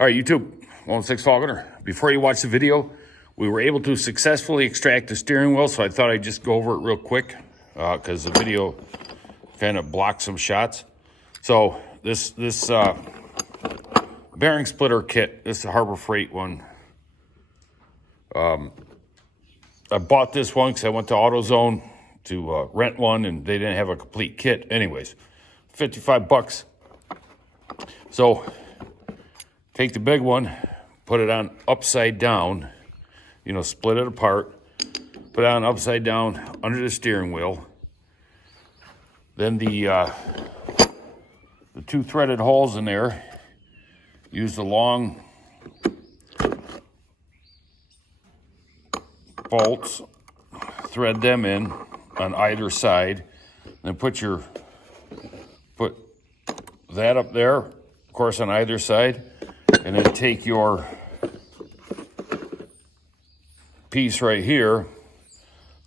All right, YouTube, 106 Falconer. Before you watch the video, we were able to successfully extract the steering wheel, so I thought I'd just go over it real quick because the video kind of blocked some shots. So this bearing splitter kit, this is a Harbor Freight one. I bought this one because I went to AutoZone to rent one, and they didn't have a complete kit. Anyways, 55 bucks. So take the big one, put it on upside down, split it apart, put it on upside down under the steering wheel. Then the two threaded holes in there, use the long bolts, thread them in on either side, then put that up there, of course, on either side, and then take your piece right here,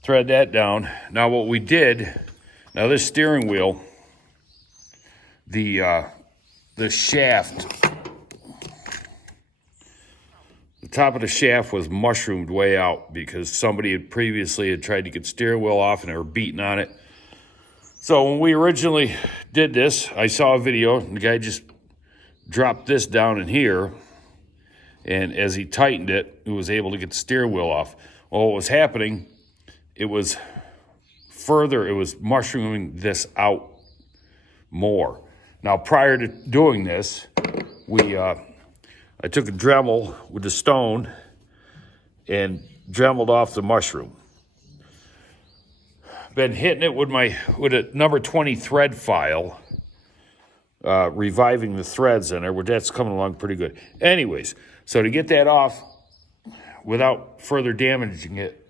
thread that down. Now what we did, this steering wheel, the shaft, the top of the shaft was mushroomed way out because somebody had previously tried to get steering wheel off and they were beating on it. So when we originally did this, I saw a video, and the guy just dropped this down in here, and as he tightened it, he was able to get the steering wheel off. Well, what was happening, it was mushrooming this out more. Now, prior to doing this, I took a Dremel with the stone and Dremeled off the mushroom. Been hitting it with a number 20 thread file, reviving the threads in there, which that's coming along pretty good. Anyways, so to get that off without further damaging it,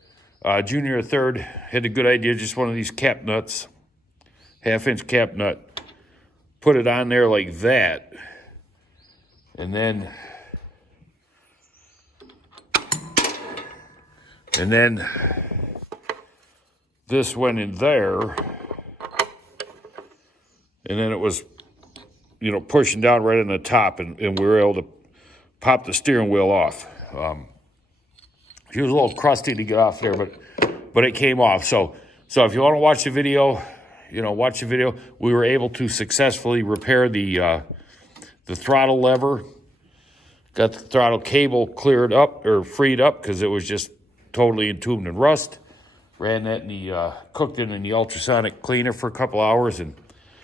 Junior Third had a good idea, just one of these cap nuts, 1/2-inch cap nut, put it on there like that, and then this went in there, and then it was, pushing down right on the top, and we were able to pop the steering wheel off. It was a little crusty to get off there, but it came off. So if you want to watch the video, watch the video. We were able to successfully repair the throttle lever. Got the throttle cable cleared up or freed up because it was just totally entombed in rust. Ran that in the, cooked it in the ultrasonic cleaner for a couple hours, and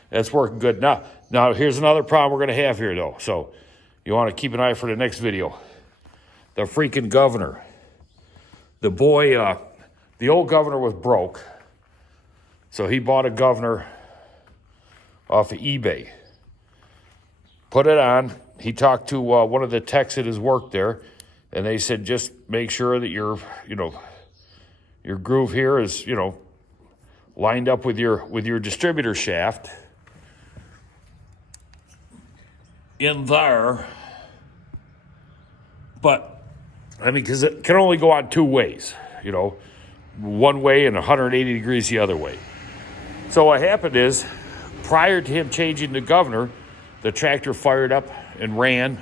that's working good. Now here's another problem we're going to have here, though. So you want to keep an eye for the next video. The freaking governor. The boy, the old governor was broke, so he bought a governor off of eBay. Put it on. He talked to one of the techs at his work there, and they said, just make sure that your groove here is, lined up with your distributor shaft in there. But, because it can only go on two ways, one way and 180 degrees the other way. So what happened is, prior to him changing the governor, the tractor fired up and ran.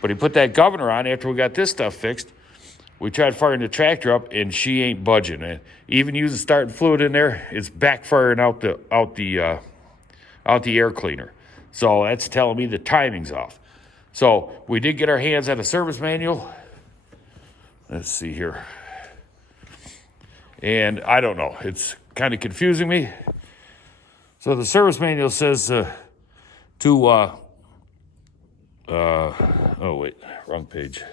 But he put that governor on after we got this stuff fixed. We tried firing the tractor up, and she ain't budging. And even using starting fluid in there, it's backfiring out the air cleaner. So that's telling me the timing's off. So we did get our hands on a service manual. Let's see here. And I don't know. It's kind of confusing me. So the service manual says oh wait, wrong page.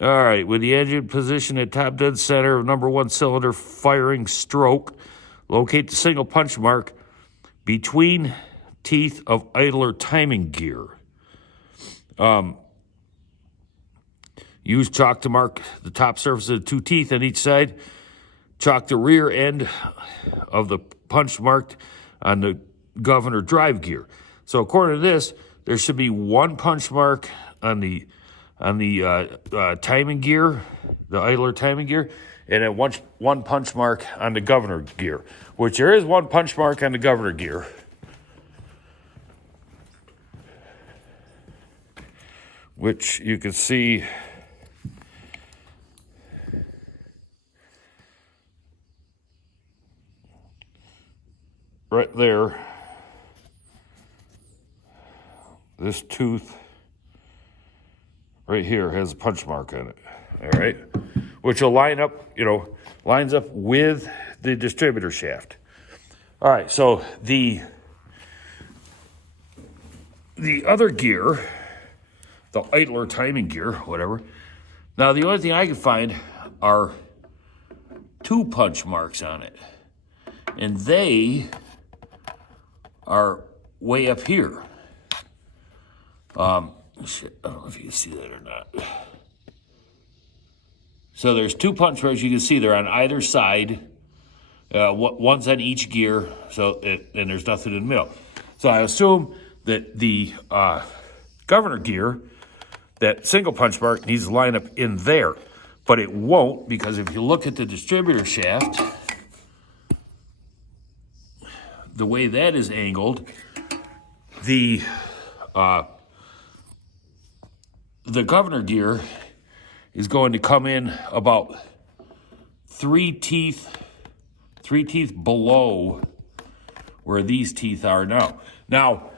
All right, with the engine positioned at top dead center of number 1 cylinder firing stroke, locate the single punch mark between teeth of idler timing gear. Use chalk to mark the top surface of the two teeth on each side. Chalk the rear end of the punch marked on the governor drive gear. So according to this, there should be one punch mark on the timing gear, the idler timing gear, and then one punch mark on the governor gear, which there is one punch mark on the governor gear. which you can see right there. This tooth right here has a punch mark on it, all right? Which will line up, lines up with the distributor shaft. All right, so the other gear, the idler timing gear, whatever. Now, the only thing I can find are 2 punch marks on it. And they are way up here. Shit, I don't know if you can see that or not. So there's 2 punch marks. You can see they're on either side. One's on each gear. And there's nothing in the middle. So I assume that the governor gear, that single punch mark, needs to line up in there. But it won't, because if you look at the distributor shaft, the way that is angled, the governor gear is going to come in about 3 teeth below where these teeth are now. Now,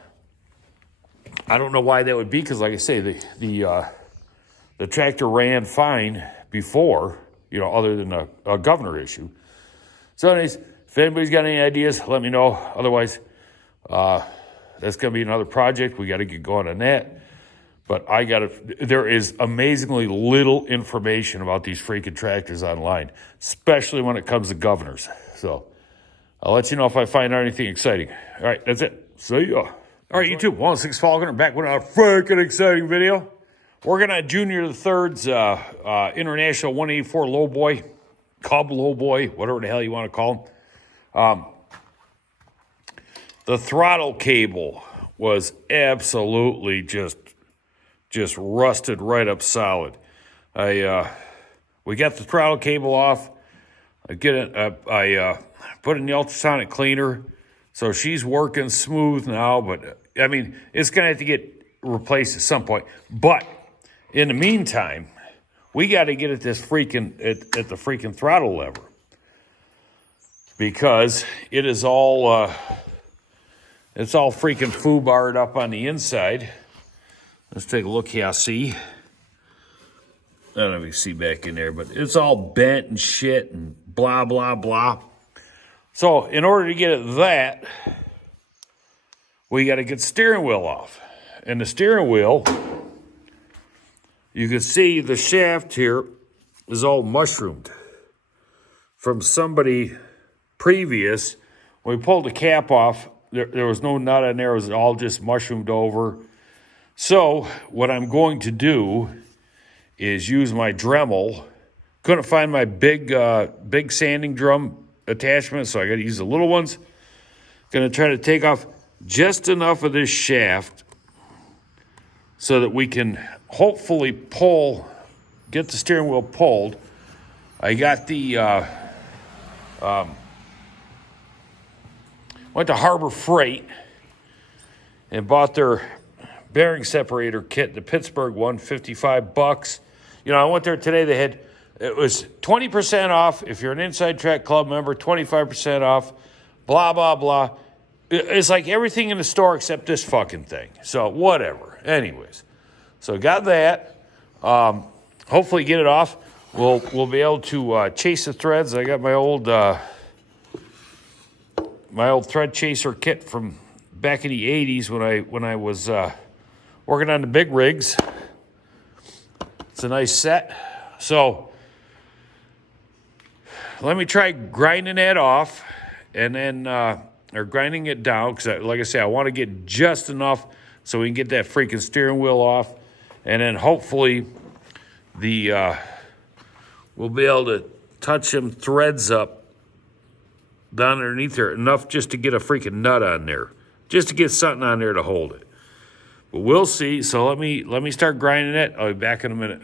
I don't know why that would be, because like I say, the tractor ran fine before, other than a governor issue. So anyways, if anybody's got any ideas, let me know. Otherwise, that's going to be another project. We got to get going on that. But there is amazingly little information about these freaking tractors online, especially when it comes to governors. So I'll let you know if I find out anything exciting. All right, that's it. See ya. All right, YouTube, 106 Falconer back with a freaking exciting video. Working on Junior the Third's International 184 Lowboy, Cub Lowboy, whatever the hell you want to call him. The throttle cable was absolutely just rusted right up solid. We got the throttle cable off. I put in the ultrasonic cleaner, so she's working smooth now. But I mean, it's gonna have to get replaced at some point. But in the meantime, we got to get at this freaking at the freaking throttle lever, because it is all it's all freaking foobarred up on the inside. Let's take a look here. See, I don't know if you can see back in there, but it's all bent and shit and blah blah blah. So in order to get at that, we got to get the steering wheel off, and the steering wheel, you can see the shaft here is all mushroomed from somebody previous. When we pulled the cap off, there was no nut in there. It was all just mushroomed over. So what I'm going to do is use my Dremel. Couldn't find my big sanding drum attachment, so I got to use the little ones. Going to try to take off just enough of this shaft so that we can hopefully get the steering wheel pulled. I got went to Harbor Freight and bought their bearing separator kit, the Pittsburgh one, $55. I went there today. It was 20% off if you're an Inside Track Club member, 25% off, blah, blah, blah. It's like everything in the store except this fucking thing. So whatever. Anyways, so got that. Hopefully get it off. We'll be able to chase the threads. I got my old thread chaser kit from back in the 80s when I was working on the big rigs. It's a nice set. So let me try grinding that off, and then or grinding it down, because like I say, I want to get just enough so we can get that freaking steering wheel off, and then hopefully we'll be able to touch them threads up down underneath there enough just to get a freaking nut on there, just to get something on there to hold it. But we'll see. So let me start grinding it. I'll be back in a minute.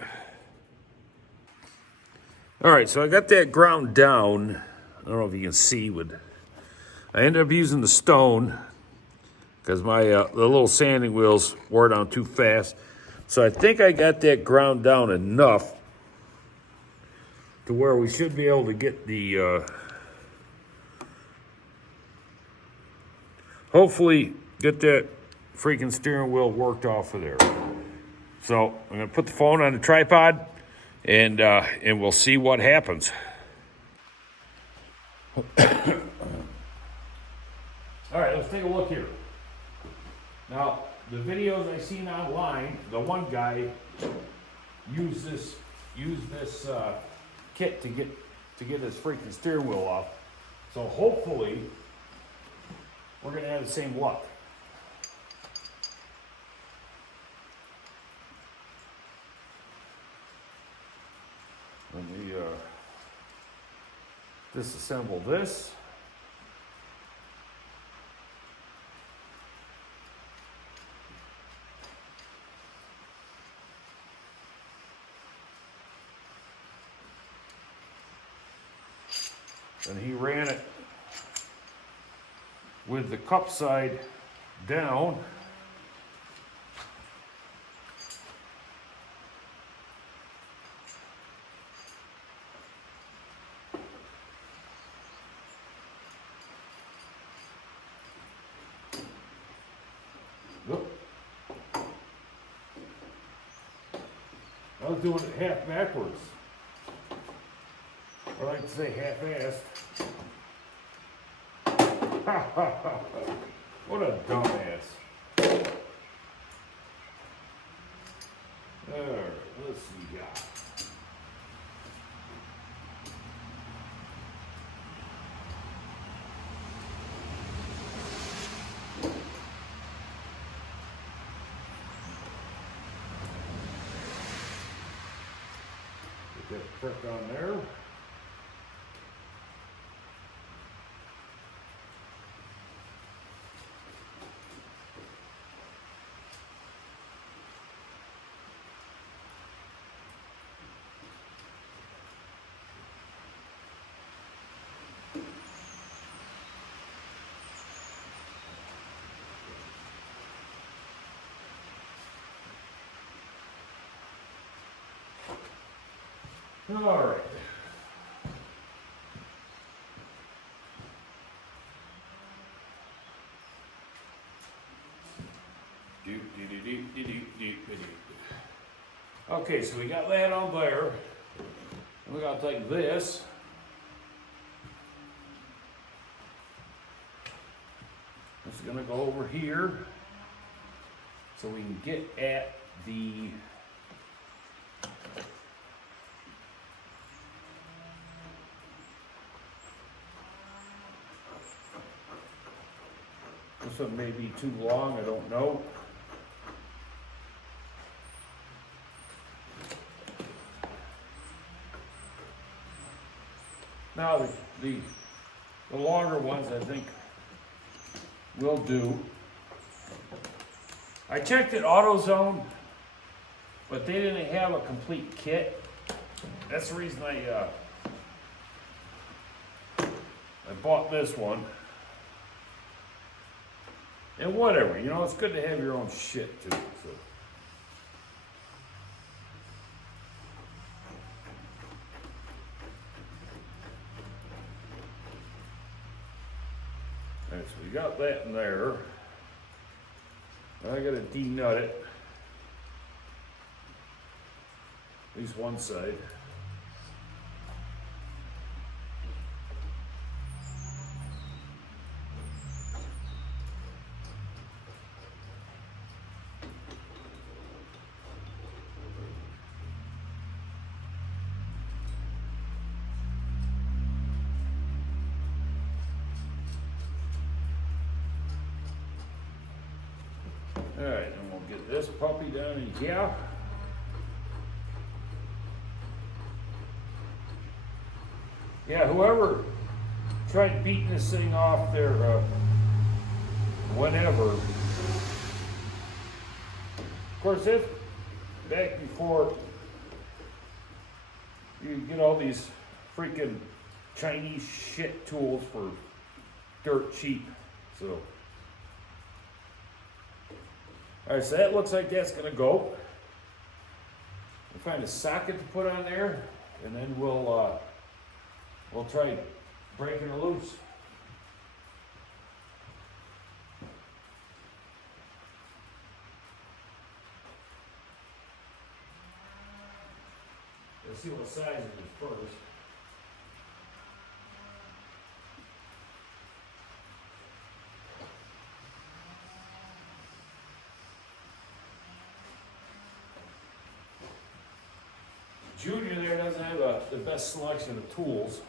All right, so I got that ground down. I don't know if you can see. I ended up using the stone because my the little sanding wheels wore down too fast. So I think I got that ground down enough to where we should be able to get the, hopefully get that freaking steering wheel worked off of there. So I'm gonna put the phone on the tripod and we'll see what happens. All right, let's take a look here. Now, the videos I seen online, the one guy used this kit to get his freaking steering wheel off. So hopefully, we're gonna have the same luck. Let me disassemble this. And he ran it with the cup side down. Look. I was doing it half backwards. Or I like to say half-assed. What a dumbass. Alright, let's see. Get that prick on there. All right. Okay, so we got that on there. And we gotta take this. It's gonna go over here so we can get at the this one may be too long, I don't know. Now the longer ones I think will do. I checked at AutoZone, but they didn't have a complete kit. That's the reason I bought this one. And whatever, you know, it's good to have your own shit too. So. All right, so we got that in there. I gotta denut it. At least one side. All right, and we'll get this puppy down in here. Yeah, whoever tried beating this thing off there, whenever. Of course, if back before you get all these freaking Chinese shit tools for dirt cheap, so. All right, so that looks like that's gonna go. find a socket to put on there, and then we'll try breaking her loose. Let's see what size it is first. Junior there doesn't have the best selection of tools.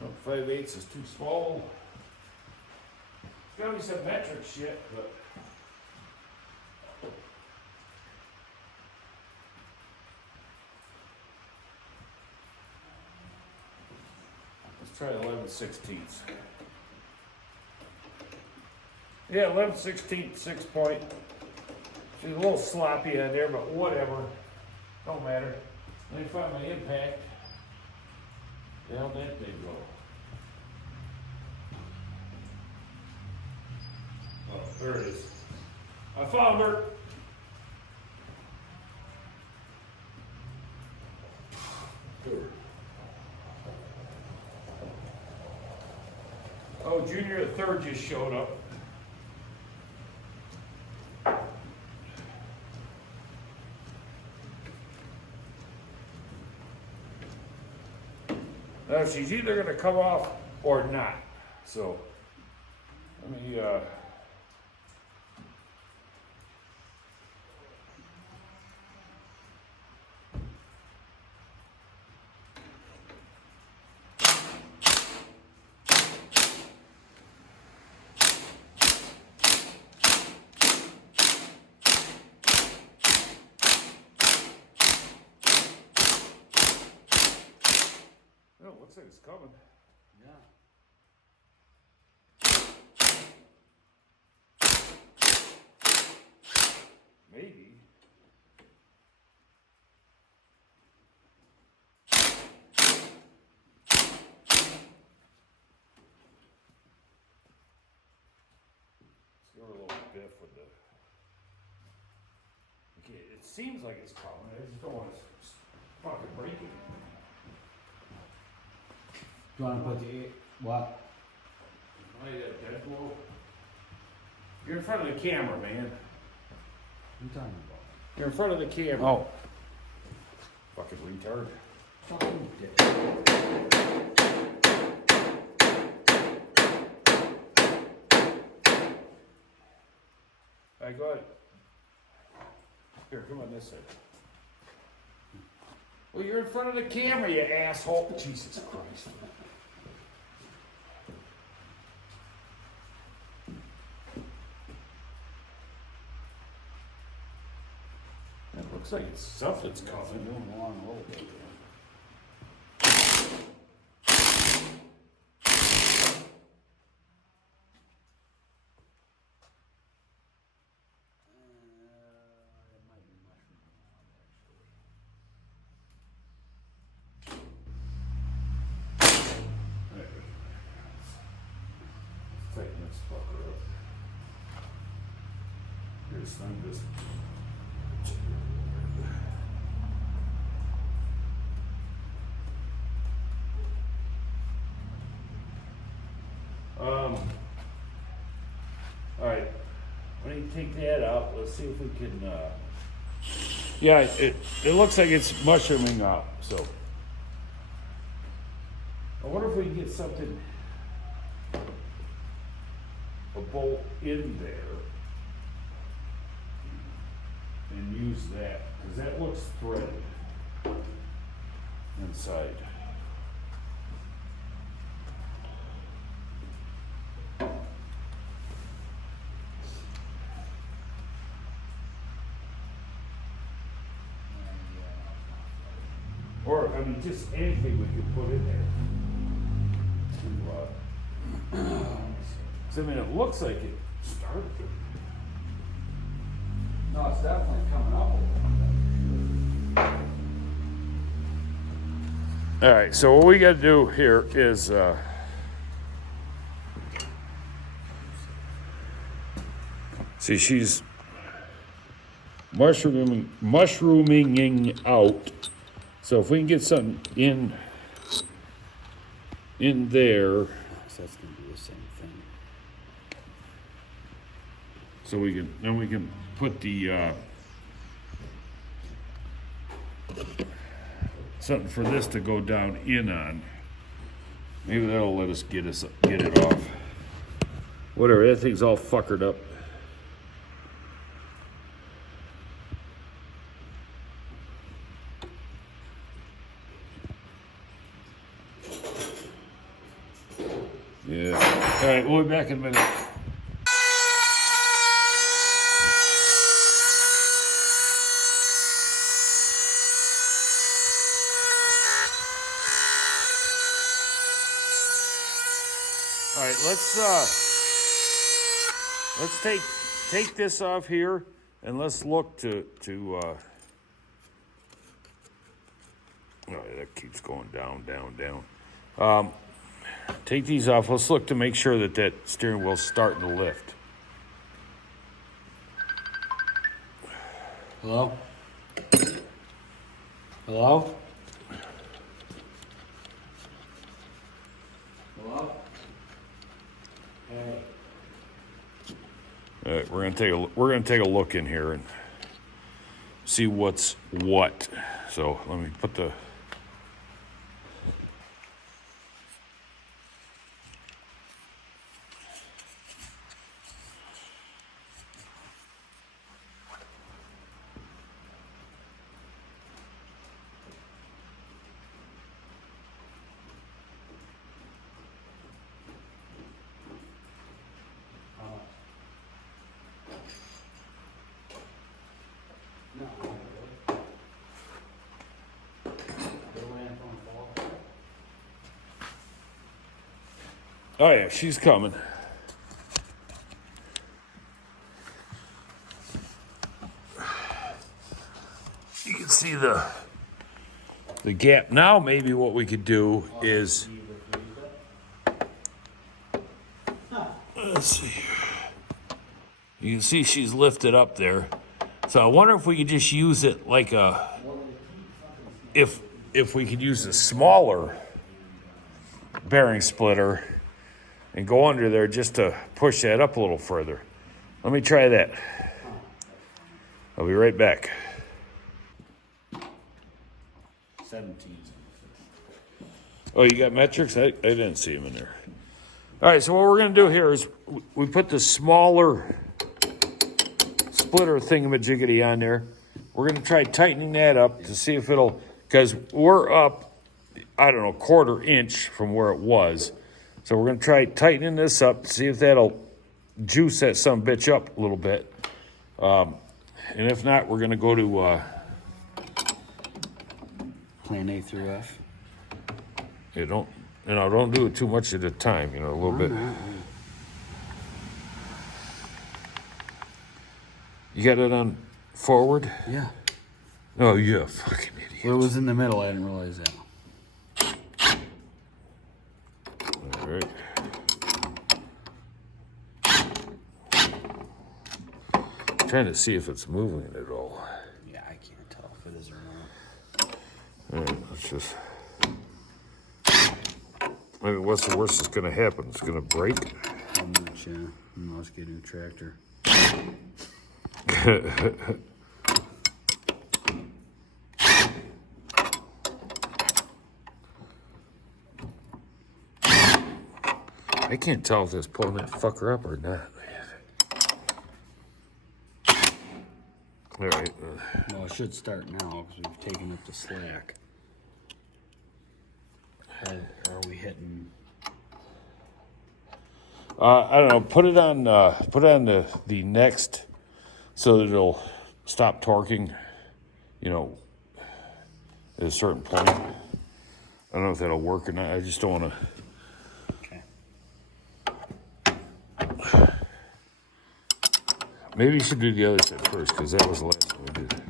No, 5/8 is too small. There's gotta be some metric shit, but let's try 11/16. Yeah, 11/16, 6 point. She's a little sloppy on there, but whatever. Don't matter. Let me find my impact. Down that they go. Oh, there it is. I found her. Good. Oh, Junior the third just showed up. Now she's either going to come off or not. So let me oh, looks like it's coming. Yeah. Maybe. Let's give her a little biff with the. Okay, it seems like it's coming. I just don't want to fucking break it. Do you want to put the what? Oh, yeah, Deadpool. You're in front of the camera, man. What are you talking about? You're in front of the camera. Oh. Fucking retard. Fucking dick. Alright, go ahead. Here, come on this side. Well, you're in front of the camera, you asshole. Jesus Christ. It looks like it's something's coming. Moving along a little bit there. It might be mushroom around, actually. Let's tighten this fucker up. Here's some just. All right. Why don't you take that out? Let's see if we can. Yeah, it looks like it's mushrooming up. So I wonder if we can get something, a bolt in there, and use that because that looks threaded inside. Or, I mean, just anything we could put in there. So, I mean, it looks like it started. No, it's definitely coming up a little bit. All right, so what we got to do here is see, she's mushrooming out. So if we can get something in there, So that's gonna be the same thing. so we can put the something for this to go down in on. Maybe that'll let us get it off. Whatever, that thing's all fuckered up. Yeah. All right, we'll be back in a minute. All right, let's take this off here, and let's look to oh, that keeps going down. Take these off. Let's look to make sure that steering wheel's starting to lift. Hello? Hello? Hello? Hey. All right, we're gonna take a look in here and see what's what. So let me put the. No. Oh yeah, she's coming. You can see the gap. Now maybe what we could do is, let's see. You can see she's lifted up there. So I wonder if we could just use it like if we could use a smaller bearing splitter and go under there just to push that up a little further. Let me try that. I'll be right back. 17. Oh, you got metrics? I didn't see them in there. All right, so what we're going to do here is we put the smaller splitter thingamajiggity on there. We're going to try tightening that up to see if it'll, because we're up, I don't know, 1/4 inch from where it was. So we're going to try tightening this up to see if that'll juice that sumbitch up a little bit. And if not, we're going to go to... Plan A through F. don't do it too much at a time, a little bit. You got it on forward? Yeah. Oh, yeah, fucking idiot. Well, it was in the middle. I didn't realize that. All right. Trying to see if it's moving at all. Yeah, I can't tell if it is or not. All right, let's just... I mean, what's the worst that's going to happen? It's going to break? How much, yeah. Let's get a new tractor. I can't tell if it's pulling that fucker up or not. All right. Well, it should start now because we've taken up the slack. Are we hitting? I don't know. Put it on the next, so that it'll stop torquing. At a certain point. I don't know if that'll work or not. I just don't want to. Okay. Maybe you should do the other side first, because that was the last one we did.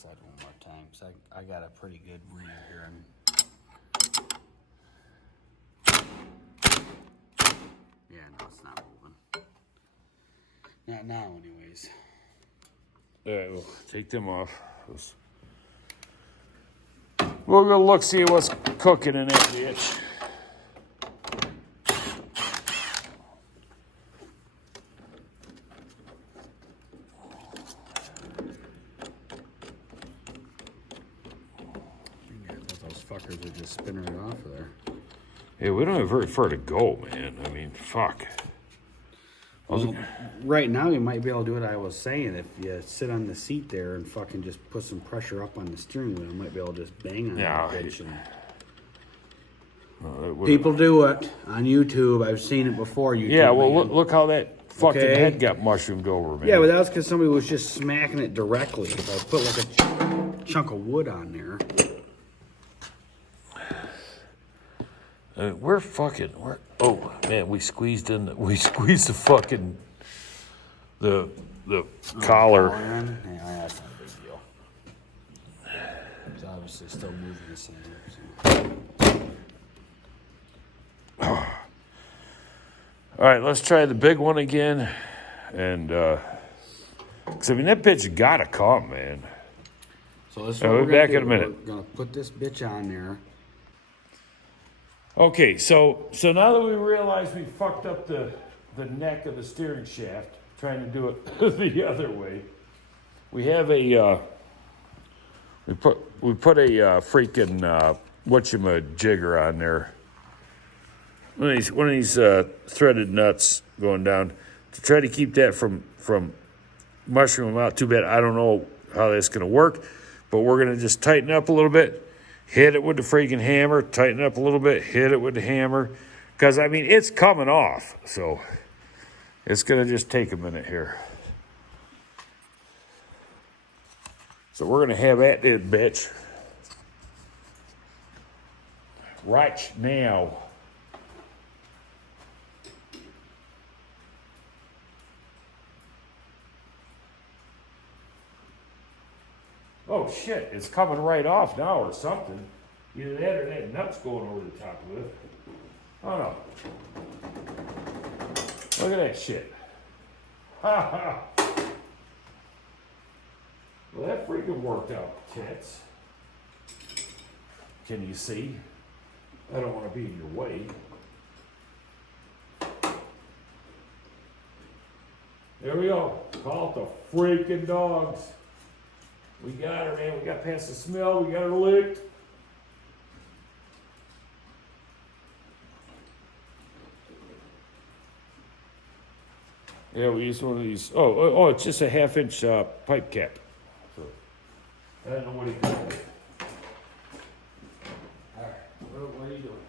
this side one more time, so I got a pretty good read here. Yeah, no, it's not moving. Not now, anyways. All right, we'll take them off. We'll go look, see what's cooking in that bitch. Yeah, I thought those fuckers would just spin right off of there. Yeah, we don't have very far to go, man. I mean, fuck. Well, right now you might be able to do what I was saying. If you sit on the seat there and fucking just put some pressure up on the steering wheel, you might be able to just bang on Yeah, that bitch. That People do it on YouTube. I've seen it before. YouTube, yeah, well, man. look how that fucking Okay. head got mushroomed over, man. Yeah, but that was because somebody was just smacking it directly. If I put like a chunk of wood on there. Oh man, we squeezed the fucking the collar. Yeah, that's not a big deal. It's obviously still moving the same. So. All right, let's try the big one again, and because I mean that bitch gotta come, man. So this is Yeah, what we'll be we're back gonna in a do. minute. We're gonna put this bitch on there. Okay, so now that we realize we fucked up the neck of the steering shaft, trying to do it the other way, we have a we put a freaking whatchamajigger on there. One of these threaded nuts going down to try to keep that from mushrooming out too bad. I don't know how that's gonna work, but we're gonna just tighten up a little bit. Hit it with the freaking hammer, tighten up a little bit, hit it with the hammer. Because, I mean, it's coming off. So, it's going to just take a minute here. So, we're going to have at this bitch right now. Oh shit, it's coming right off now or something. Either that or that nut's going over the top of it. Oh no. Look at that shit. Ha ha. Well, that freaking worked out, tits. Can you see? I don't want to be in your way. There we go. Call it the freaking dogs. We got her, man. We got past the smell. We got her licked. Yeah, we used one of these. Oh, it's just a 1/2-inch pipe cap. So, I don't know what he did. All right, what are you doing?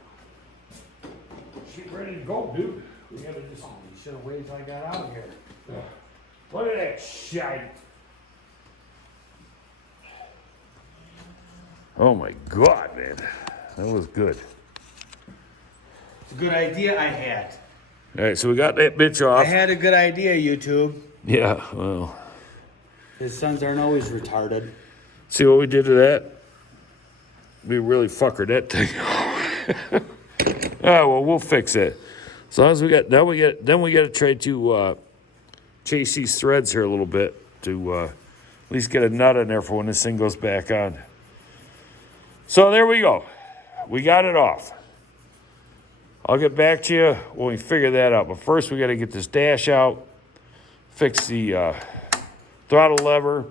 She's ready to go, dude. We gotta just. You should have waited till I got out of here. Look at that shite. Oh my God, man. That was good. It's a good idea I had. All right, so we got that bitch I off. had a good idea, YouTube. Yeah, well. His sons aren't always retarded. See what we did to that? We really fuckered that thing. Oh, well, we'll fix it. As long as we got, then we got to try to chase these threads here a little bit to at least get a nut in there for when this thing goes back on. So there we go. We got it off. I'll get back to you when we figure that out. But first, we got to get this dash out, fix the throttle lever,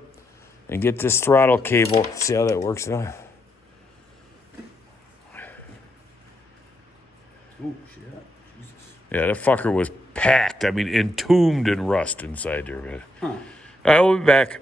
and get this throttle cable. See how that works now? Ooh, shit. Jesus. Yeah, that fucker was packed. I mean, entombed in rust inside there, man. Huh. All right, we'll be back.